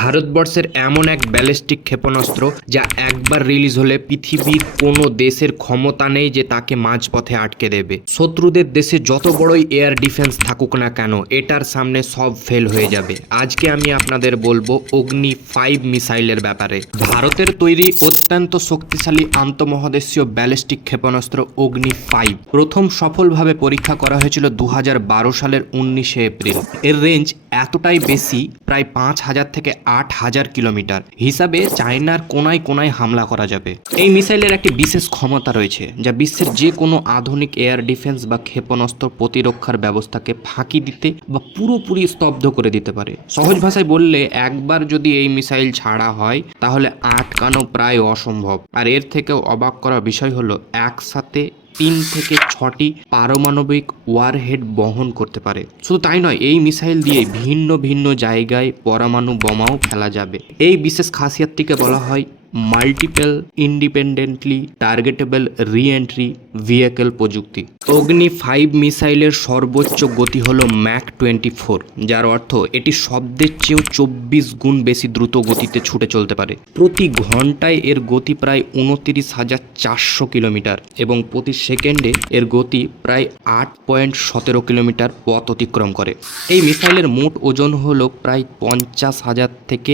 ভারতবর্ষের এমন এক ব্যালিস্টিক ক্ষেপণাস্ত্র যা একবার রিলিজ হলে পৃথিবীর কোনো দেশের ক্ষমতা নেই যে তাকে মাঝপথে আটকে দেবে। শত্রুদের দেশে যত বড়ই এয়ার ডিফেন্স থাকুক না কেন, এটার সামনে সব ফেল হয়ে যাবে। আজকে আমি আপনাদের বলবো অগ্নি 5 মিসাইলের ব্যাপারে। ভারতের তৈরি অত্যন্ত শক্তিশালী আন্তঃমহাদেশীয় ব্যালিস্টিক ক্ষেপণাস্ত্র অগ্নি 5 প্রথম সফলভাবে পরীক্ষা করা হয়েছিল 2012 সালের 19শে এপ্রিল। এর রেঞ্জ এতটাই বেশি, প্রায় 5000 থেকে 8000 কিলোমিটার হিসাবে চায়নার কোনায় কোনায় হামলা করা যাবে। এই মিসাইলের একটি বিশেষ ক্ষমতা রয়েছে যা বিশ্বের যে কোনো আধুনিক এয়ার ডিফেন্স বা ক্ষেপণাস্ত্র প্রতিরক্ষার ব্যবস্থাকে ফাঁকি দিতে বা পুরোপুরি স্তব্ধ করে দিতে পারে। সহজ ভাষায় বললে, একবার যদি এই মিসাইল ছাড়া হয় তাহলে আটকানো প্রায় অসম্ভব। আর এর থেকেও অবাক করার বিষয় হলো, একসাথে 3 থেকে 6টি পারমাণবিক ওয়ারহেড বহন করতে পারে। শুধু তাই নয়, এই মিসাইল দিয়ে ভিন্ন ভিন্ন জায়গায় পরমাণু বোমাও ফেলা যাবে। এই বিশেষ খাসিয়াতটিকে বলা হয় মাল্টিপল ইন্ডিপেন্ডেন্টলি টার্গেটেবল রি-এন্ট্রি ভেহিকল প্রযুক্তি। অগ্নি 5 মিসাইলের সর্বোচ্চ গতি হলো ম্যাক 24, যার অর্থ এটি শব্দের চেয়েও 24 গুণ বেশি দ্রুত গতিতে ছুটে চলতে পারে। প্রতি ঘন্টায় এর গতি প্রায় 29,400 কিলোমিটার এবং প্রতি সেকেন্ডে এর গতি প্রায় 8.17 কিলোমিটার পথ অতিক্রম করে। এই মিসাইলের মোট ওজন হলো প্রায় 50,000 থেকে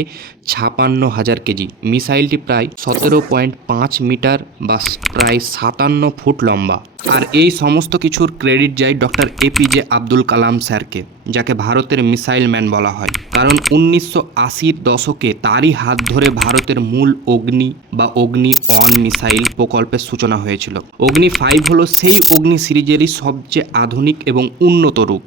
56,000 কেজি। মিসাইলটি প্রায় 17.5 মিটার বা প্রায় 57 ফুট লম্বা। আর এই সমস্ত কিছুর ক্রেডিট যায় ডক্টর এপিজে আব্দুল কালাম স্যারকে, যাকে ভারতের মিসাইল ম্যান বলা হয়। কারণ 1980-র দশকে তারই হাত ধরে ভারতের মূল অগ্নি বা অগ্নি 1 মিসাইল প্রকল্পের সূচনা হয়েছিল। অগ্নি 5 হলো সেই অগ্নি সিরিজেরই সবচেয়ে আধুনিক এবং উন্নত রূপ।